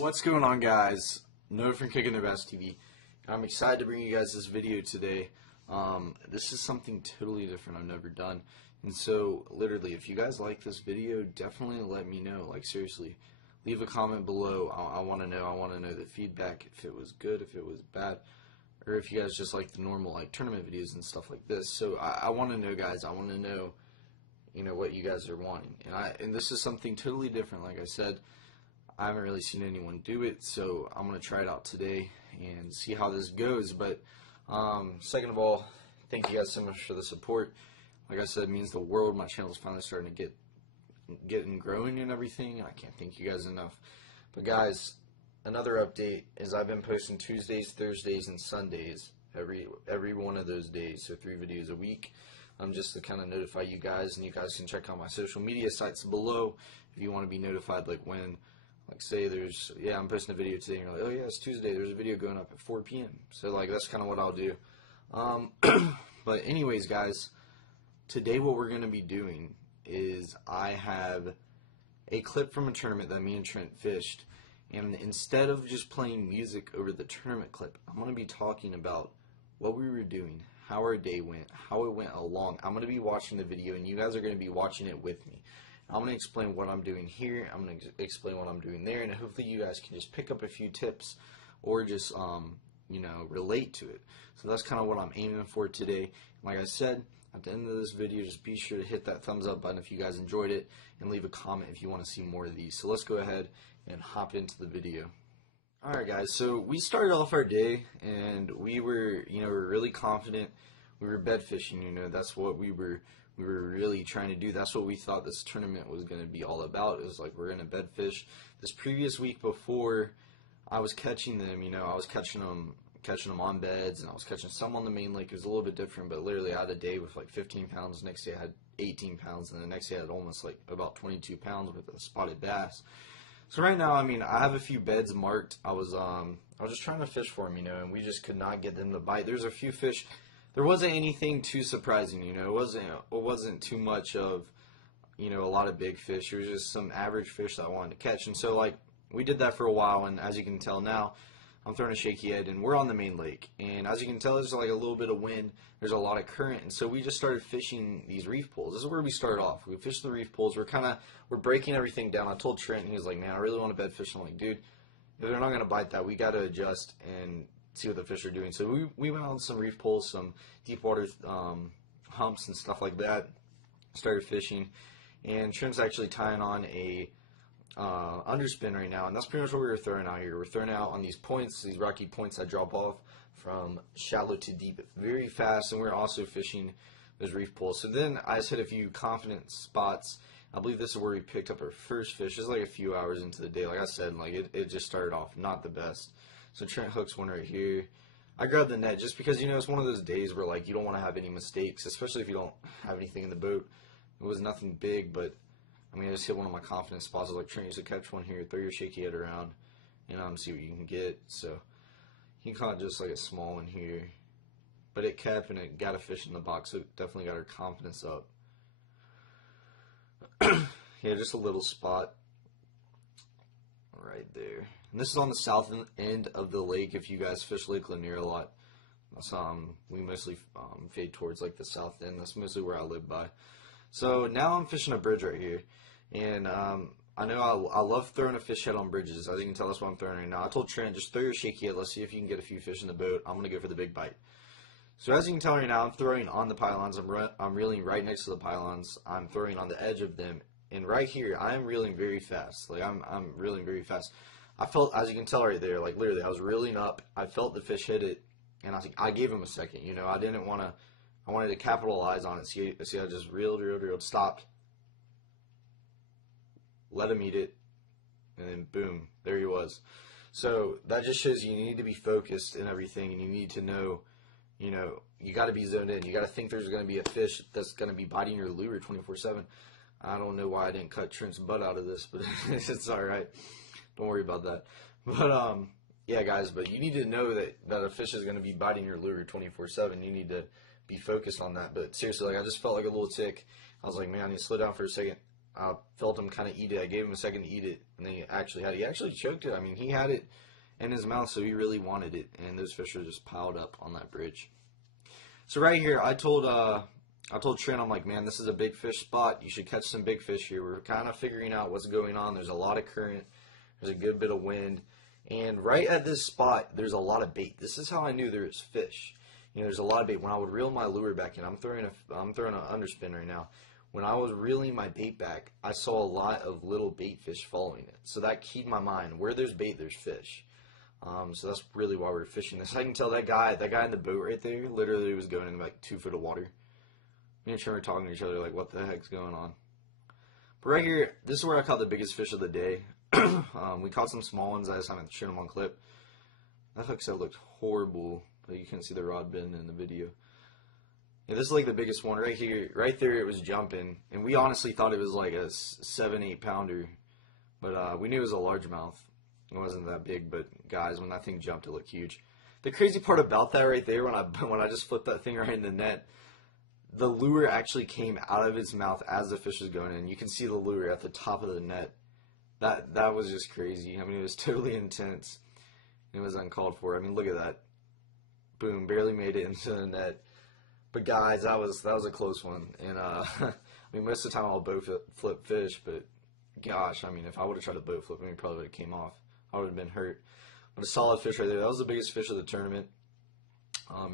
What's going on, guys? Noah from Kicking Their Bass TV. I'm excited to bring you guys this video today. This is something totally different I've never done. And so, literally, if you guys like this video, definitely let me know. Like, seriously, leave a comment below. I want to know. I want to know the feedback, if it was good, if it was bad, or if you guys just like the normal, like, tournament videos and stuff like this. So, I want to know, guys. I want to know, what you guys are wanting. And this is something totally different, like I said. I haven't really seen anyone do it, so I'm going to try it out today and see how this goes. But second of all, thank you guys so much for the support. Like I said, it means the world. My channel is finally starting to get and growing and everything. I can't thank you guys enough. But guys, another update is I've been posting Tuesdays, Thursdays, and Sundays every one of those days, so 3 videos a week. Just to kind of notify you guys, and you guys can check out my social media sites below if you want to be notified, like when. Like, say I'm posting a video today, and you're like, oh yeah, it's Tuesday, there's a video going up at 4 p.m. So, like, that's kind of what I'll do. But anyways, guys, today what we're going to be doing is I have a clip from a tournament that me and Trent fished. And instead of just playing music over the tournament clip, I'm going to be talking about what we were doing, how our day went, how it went along. I'm going to be watching the video, and you guys are going to be watching it with me. I'm going to explain what I'm doing here, I'm going to explain what I'm doing there, and hopefully you guys can just pick up a few tips or just, relate to it. So that's kind of what I'm aiming for today. Like I said, at the end of this video, just be sure to hit that thumbs up button if you guys enjoyed it, and leave a comment if you want to see more of these. So let's go ahead and hop into the video. Alright guys, so we started off our day, and we were, really confident. We were bed fishing, that's what we were really trying to do. That's what we thought this tournament was going to be all about. It was like, we're going to bed fish. This previous week before, I was catching them, I was catching them on beds, and I was catching some on the main lake. It was a little bit different, but literally I had a day with like 15 pounds. The next day I had 18 pounds, and the next day I had almost like about 22 pounds with a spotted bass. So right now, I have a few beds marked. I was just trying to fish for them, and we just could not get them to bite. There's a few fish. There wasn't anything too surprising, It wasn't too much of, a lot of big fish. It was just some average fish that I wanted to catch. And so, like, we did that for a while, and as you can tell now, I'm throwing a shaky head, and we're on the main lake. And as you can tell, there's like a little bit of wind. There's a lot of current, and so we just started fishing these reef pools. This is where we started off. We fished the reef pools. We're breaking everything down. I told Trent, and he was like, man, I really want to bed fish. I'm like, dude, if they're not going to bite that, we got to adjust and see what the fish are doing. So we went on some reef pools, some deep water humps and stuff like that. Started fishing, and Trent's actually tying on a underspin right now, and that's pretty much what we were throwing out here. We're throwing out on these points, these rocky points that drop off from shallow to deep very fast, and we're also fishing those reef pools. So then I just hit a few confident spots. I believe this is where we picked up our first fish. It's like a few hours into the day. Like I said, like it just started off not the best. So Trent hooks one right here. I grabbed the net just because, it's one of those days where, like, you don't want to have any mistakes, especially if you don't have anything in the boat. It was nothing big, but, I just hit one of my confident spots. I was like, Trent, you should catch one here, throw your shaky head around, see what you can get. So he caught just, like, a small one here. But it kept, and it got a fish in the box, so it definitely got our confidence up. Yeah, just a little spot right there. And this is on the south end of the lake. If you guys fish Lake Lanier a lot, that's, we mostly fade towards like the south end. That's mostly where I live by. So now I'm fishing a bridge right here, and I know I love throwing a fish head on bridges. As you can tell, that's what I'm throwing right now. I told Trent, just throw your shaky head. Let's see if you can get a few fish in the boat. I'm gonna go for the big bite. So as you can tell right now, I'm throwing on the pylons. I'm reeling right next to the pylons. I'm throwing on the edge of them, and right here I am reeling very fast. Like I'm reeling very fast. I felt, as you can tell right there, like literally I was reeling up. I felt the fish hit it, and I gave him a second. I didn't want to. I wanted to capitalize on it. See, I just reeled, stopped, let him eat it, and then boom, there he was. So that just shows you need to be focused and everything, and you need to know, you got to be zoned in. You got to think there's going to be a fish that's going to be biting your lure 24/7. I don't know why I didn't cut Trent's butt out of this, but it's all right. Don't worry about that. But yeah, guys. But you need to know that a fish is going to be biting your lure 24/7. You need to be focused on that. But seriously, like I just felt like a little tick. I was like, man, I need to slow down for a second. I felt him kind of eat it. I gave him a second to eat it, and then he actually had it. He actually choked it. I mean, he had it in his mouth, so he really wanted it, and those fish are just piled up on that bridge. So right here, I told Trent, I'm like, man, this is a big fish spot. You should catch some big fish here. We're kind of figuring out what's going on. There's a lot of current. There's a good bit of wind. And right at this spot, there's a lot of bait. This is how I knew there was fish. You know, there's a lot of bait. When I would reel my lure back in, I'm throwing an underspin right now. When I was reeling my bait back, I saw a lot of little bait fish following it. So that keyed my mind. Where there's bait, there's fish. So that's really why we're fishing this. I can tell that guy in the boat right there literally was going in like 2 foot of water. Me and Trent were talking to each other like, what the heck's going on? But right here, this is where I caught the biggest fish of the day. We caught some small ones. I just haven't shown them on clip. That hook set looked horrible, but you couldn't see the rod bend in the video. Yeah, this is like the biggest one right here. Right there, it was jumping, and we honestly thought it was like a 7-8 pounder, but we knew it was a largemouth. It wasn't that big, but guys, when that thing jumped, it looked huge. The crazy part about that right there, when I just flipped that thing right in the net, the lure actually came out of its mouth as the fish was going in. You can see the lure at the top of the net. That was just crazy. I mean, it was totally intense. It was uncalled for. I mean, look at that. Boom, barely made it into the net. But guys, that was a close one. And I mean, most of the time I'll bow flip fish, but gosh, I mean, if I would have tried to bow flip, it probably would have came off. I would have been hurt. But a solid fish right there. That was the biggest fish of the tournament.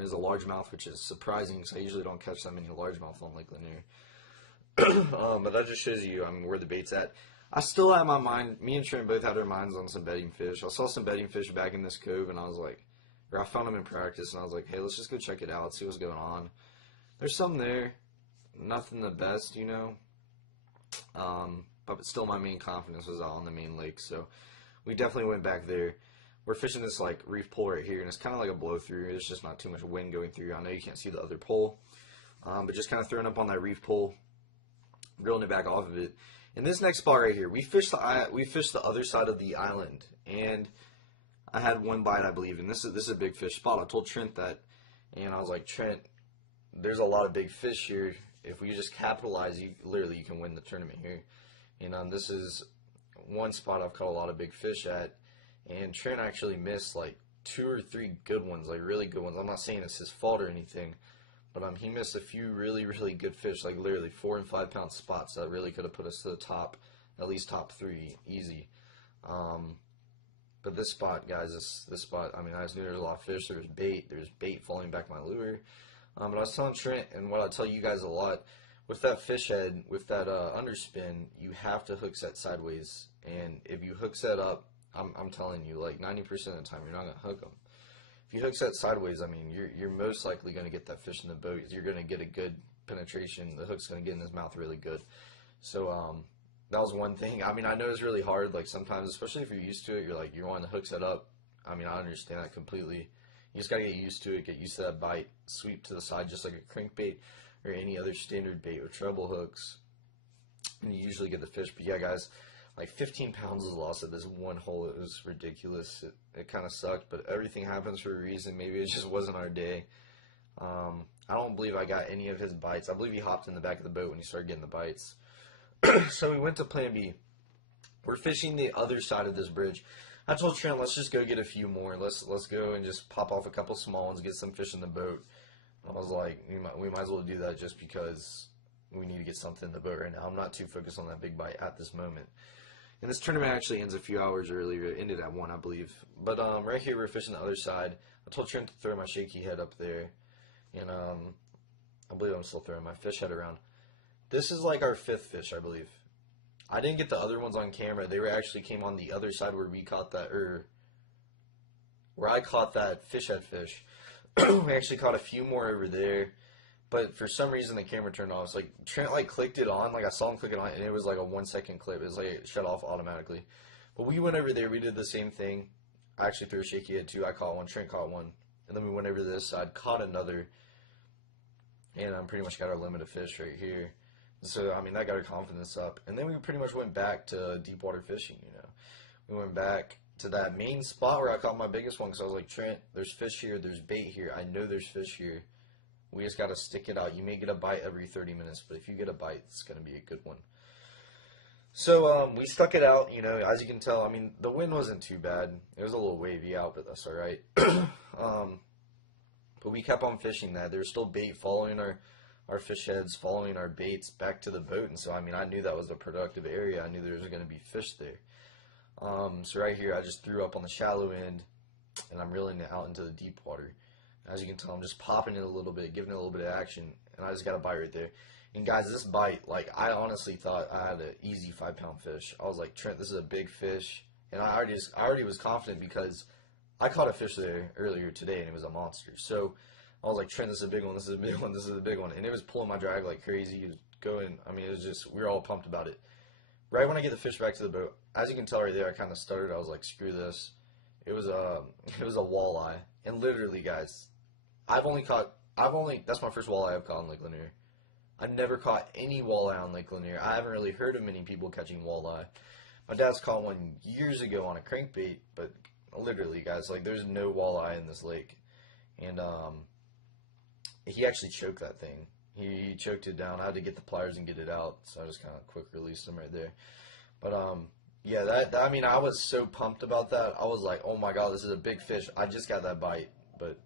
Is a largemouth, which is surprising because I usually don't catch that many largemouth on Lake Lanier. But that just shows you, I mean, where the bait's at. I still had my mind, me and Trent both had our minds on some bedding fish. I saw some bedding fish back in this cove, and I was like, or I found them in practice, and I was like, hey, let's just go check it out, see what's going on. There's some there, nothing the best, you know, but still my main confidence was out on the main lake, so we definitely went back there. We're fishing this like reef pole right here, and it's kind of like a blow through. There's just not too much wind going through. I know you can't see the other pole, but just kind of throwing up on that reef pole, reeling it back off of it. In this next spot right here, we fished the other side of the island, and I had one bite, I believe, and this is a big fish spot. I told Trent that, and I was like, Trent, there's a lot of big fish here. If we just capitalize, you can win the tournament here. And this is one spot I've caught a lot of big fish at, and Trent actually missed like 2 or 3 good ones, like really good ones. I'm not saying it's his fault or anything, but he missed a few really good fish, like literally 4 and 5 pound spots that really could have put us to the top, at least top 3, easy. But this spot, guys, this spot, I mean, I just knew there was a lot of fish. There's bait falling back my lure. But I was telling Trent, and what I tell you guys a lot, with that fish head, with that underspin, you have to hook set sideways. And if you hook set up, I'm telling you, like 90% of the time, you're not going to hook them. If you hook set sideways, I mean, you're most likely going to get that fish in the boat. You're going to get a good penetration. The hook's going to get in his mouth really good. So that was one thing. I mean, I know it's really hard. Like sometimes, especially if you're used to it, you're wanting the hook set up. I mean, I understand that completely. You just got to get used to it, get used to that bite, sweep to the side just like a crankbait or any other standard bait with treble hooks, and you usually get the fish. But yeah, guys, like 15 pounds was lost at this one hole. It was ridiculous. It kind of sucked, but everything happens for a reason. Maybe it just wasn't our day. I don't believe I got any of his bites. I believe he hopped in the back of the boat when he started getting the bites. So we went to plan B. We're fishing the other side of this bridge. I told Trent, let's just go get a few more. Let's go and just pop off a couple small ones, get some fish in the boat. I was like, we might as well do that just because we need to get something in the boat right now. I'm not too focused on that big bite at this moment. And this tournament actually ends a few hours earlier. It ended at 1, I believe. But right here, we're fishing the other side. I told Trent to throw my shaky head up there. And I believe I'm still throwing my fish head around. This is like our 5th fish, I believe. I didn't get the other ones on camera. They actually came on the other side where we caught that, where I caught that fish head fish. We actually caught a few more over there, but for some reason the camera turned off. It's like Trent clicked it on, like I saw him click it on, and it was like a 1-second clip. It was like it shut off automatically. But we went over there. We did the same thing. I actually threw a shaky head too. I caught one. Trent caught one, and then we went over to this side, caught another, and pretty much got our limit of fish right here. So, I mean, that got our confidence up. And then we pretty much went back to deep water fishing, you know. We went back to that main spot where I caught my biggest one because I was like, Trent, there's fish here, there's bait here. I know there's fish here. We just got to stick it out. You may get a bite every 30 minutes, but if you get a bite, it's going to be a good one. So we stuck it out, you know, as you can tell. I mean, the wind wasn't too bad. It was a little wavy out, but that's all right. um, but we kept on fishing that. There was still bait following our fish heads, following our baits back to the boat. And so, I mean, I knew that was a productive area. I knew there was going to be fish there. So right here, I just threw up on the shallow end, and I'm reeling it out into the deep water. As you can tell, I'm just popping it a little bit, giving it a little bit of action, and I just got a bite right there. And guys, this bite, like, I honestly thought I had an easy 5-pound fish. I was like, Trent, this is a big fish, and I already was confident because I caught a fish there earlier today, and it was a monster. So I was like, Trent, this is a big one, this is a big one, this is a big one, and it was pulling my drag like crazy. It was going, I mean, it was just, we were all pumped about it. Right when I get the fish back to the boat, as you can tell right there, I kind of stuttered. I was like, screw this. It was a walleye, and literally, guys, that's my first walleye I've caught on Lake Lanier. I've never caught any walleye on Lake Lanier. I haven't really heard of many people catching walleye. My dad's caught one years ago on a crankbait, but literally, guys, like, there's no walleye in this lake. And he actually choked that thing. He choked it down. I had to get the pliers and get it out, so I just kind of quick released him right there. But yeah, that I mean, I was so pumped about that. I was like, oh my god, this is a big fish. I just got that bite, but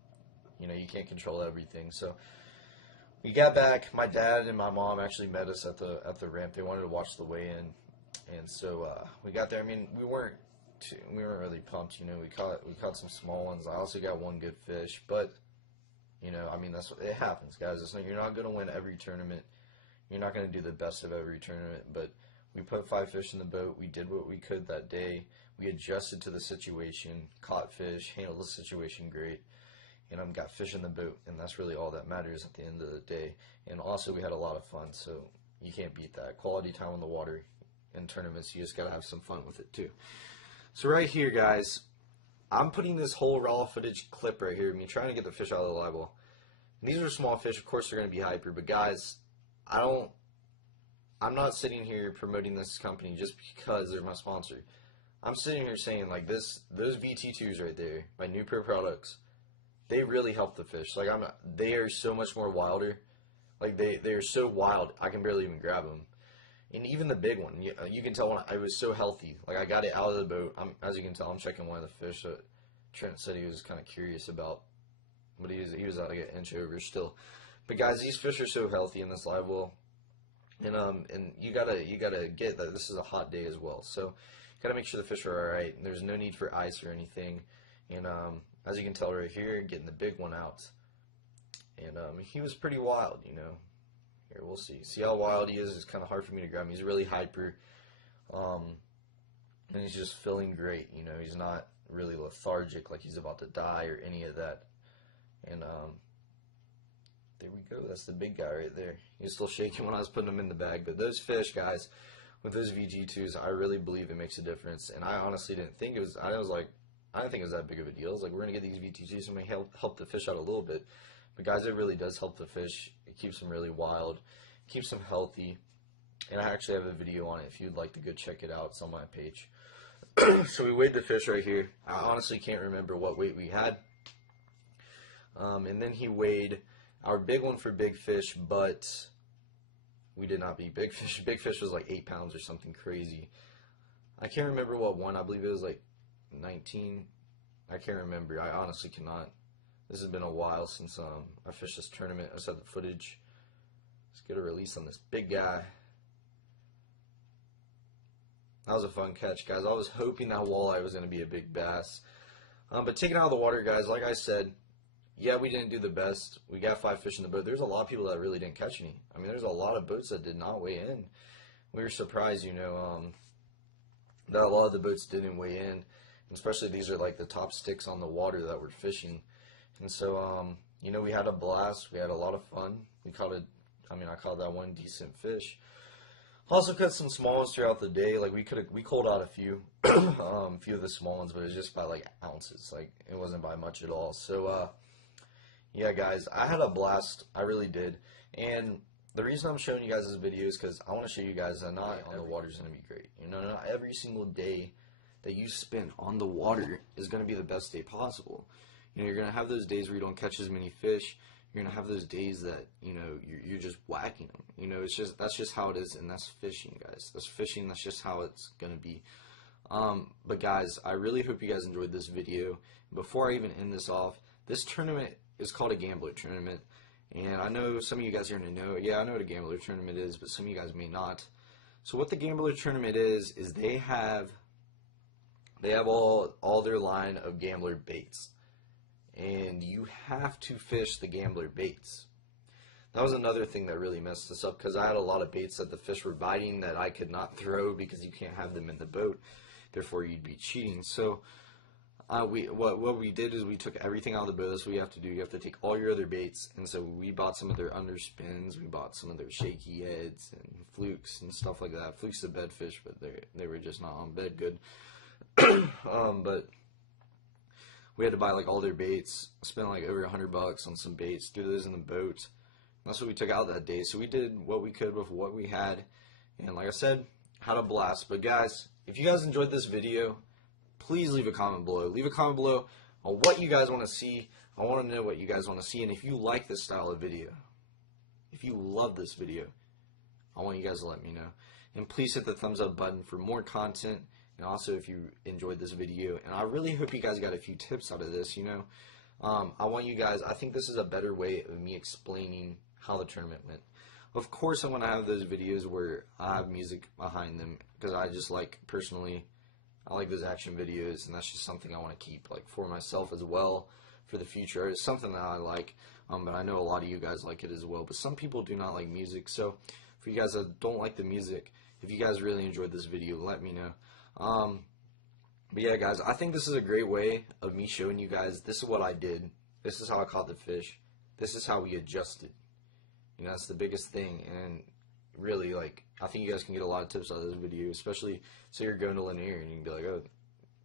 you know, you can't control everything. So we got back. My dad and my mom actually met us at the ramp. They wanted to watch the weigh-in, and so we got there. I mean, we weren't really pumped. You know, we caught some small ones. I also got one good fish, but you know, I mean, it happens, guys. You're not going to win every tournament. You're not going to do the best of every tournament, but we put 5 fish in the boat. We did what we could that day. We adjusted to the situation, caught fish, handled the situation great, and got fish in the boat, and that's really all that matters at the end of the day. And also, we had a lot of fun, so you can't beat that. Quality time on the water in tournaments, you just got to have some fun with it, too. So right here, guys, I'm putting this whole raw footage clip right here of me trying to get the fish out of the live well. And these are small fish. Of course, they're going to be hyper. But, guys, I'm not sitting here promoting this company just because they're my sponsor. I'm sitting here saying, like, those VT2s right there, by New Pro Products, they really help the fish. Like, they are so much more wilder. Like, they are so wild, I can barely even grab them. And even the big one, you can tell when I was so healthy. Like, I got it out of the boat. As you can tell, I'm checking one of the fish that Trent said he was kind of curious about. But he was like an inch over still. But guys, these fish are so healthy in this live well. And you gotta get that this is a hot day as well. So gotta make sure the fish are alright. There's no need for ice or anything. And as you can tell right here, getting the big one out. And he was pretty wild, you know. Here, we'll see. See how wild he is? It's kind of hard for me to grab him. He's really hyper. And he's just feeling great, you know. He's not really lethargic like he's about to die or any of that. And there we go. That's the big guy right there. He was still shaking when I was putting him in the bag. But those fish, guys, with those VG2s, I really believe it makes a difference. And I honestly didn't think it was. I didn't think it was that big of a deal. I was like, we're gonna get these VG2s and help the fish out a little bit. But guys, it really does help the fish. It keeps them really wild, keeps them healthy. And I actually have a video on it if you'd like to go check it out. It's on my page. So we weighed the fish right here. I honestly can't remember what weight we had. And then he weighed our big one for big fish, but we did not beat big fish. Big fish was like 8 pounds or something crazy. I can't remember what one. I believe it was like 19. I can't remember. I honestly cannot. This has been a while since I fished this tournament. I just had the footage. Let's get a release on this big guy. That was a fun catch, guys. I was hoping that walleye was going to be a big bass. But taking out of the water, guys, like I said, yeah, we didn't do the best. We got 5 fish in the boat. There's a lot of people that really didn't catch any. I mean, there's a lot of boats that did not weigh in. We were surprised, you know, that a lot of the boats didn't weigh in. Especially these are like the top sticks on the water that we're fishing. And so, you know, we had a blast. We had a lot of fun. I caught that one decent fish. Also caught some small ones throughout the day. Like we called out a few, few of the small ones, but it was just by like ounces. Like it wasn't by much at all. So, yeah, guys, I had a blast. I really did. And the reason I'm showing you guys this video is because I want to show you guys that not on the water is going to be great. You know, not every single day that you spend on the water is going to be the best day possible. You know, you're going to have those days where you don't catch as many fish. you're gonna have those days that you're just whacking them. That's just how it is, and that's fishing, guys. That's fishing. That's just how it's gonna be. But guys, I really hope you guys enjoyed this video. Before I even end this off, this tournament is called a gambler tournament, and I know some of you guys are gonna know. Yeah, I know what a gambler tournament is, but some of you guys may not. So what the gambler tournament is they have all their line of gambler baits, and you have to fish the gambler baits. That was another thing that really messed us up, because I had a lot of baits that the fish were biting that I could not throw because you can't have them in the boat, therefore you'd be cheating. So what we did is we took everything out of the boat. That's what you have to do. You have to take all your other baits, and so we bought some of their underspins, we bought some of their shaky heads and flukes and stuff like that. Flukes are bedfish, but they were just not on bed good. But we had to buy like all their baits, spend like over $100 on some baits, do those in the boat. That's what we took out that day. So we did what we could with what we had, and like I said, had a blast. But guys, if you guys enjoyed this video, please leave a comment below. Leave a comment below on what you guys want to see. I want to know what you guys want to see, and if you like this style of video, if you love this video, I want you guys to let me know. And please hit the thumbs up button for more content, and also if you enjoyed this video. And I really hope you guys got a few tips out of this. I want you guys, I think this is a better way of me explaining how the tournament went. Of course, I'm going to have those videos where I have music behind them, because I just personally, I like those action videos, and that's just something I want to keep for myself as well for the future. It's something that I like, but I know a lot of you guys like it as well. But some people do not like music, so for you guys that don't like the music, if you guys really enjoyed this video, let me know. But yeah, guys, I think this is a great way of me showing you guys, this is what I did. This is how I caught the fish. This is how we adjusted. That's the biggest thing. And really, I think you guys can get a lot of tips out of this video, especially say you're going to Lanier and you can be like, oh,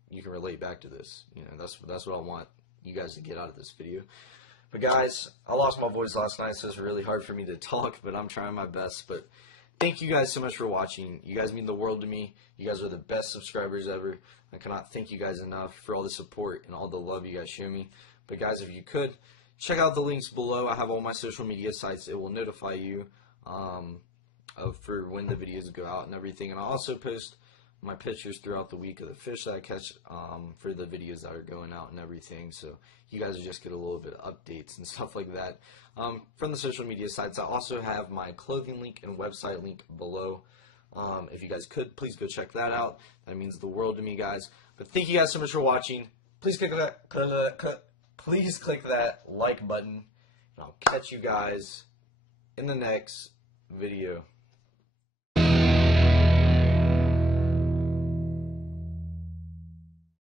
you can relate back to this. That's what I want you guys to get out of this video. But guys, I lost my voice last night, so it's really hard for me to talk, but I'm trying my best. But thank you guys so much for watching. You guys mean the world to me. You guys are the best subscribers ever. I cannot thank you guys enough for all the support and all the love you guys show me. But guys, if you could, check out the links below. I have all my social media sites. It will notify you for when the videos go out and everything. And I also post my pictures throughout the week of the fish that I catch for the videos that are going out and everything. So you guys will just get a little bit of updates and stuff like that from the social media sites. I also have my clothing link and website link below. If you guys could, please go check that out. That means the world to me, guys. But thank you guys so much for watching. Please click that like button, and I'll catch you guys in the next video.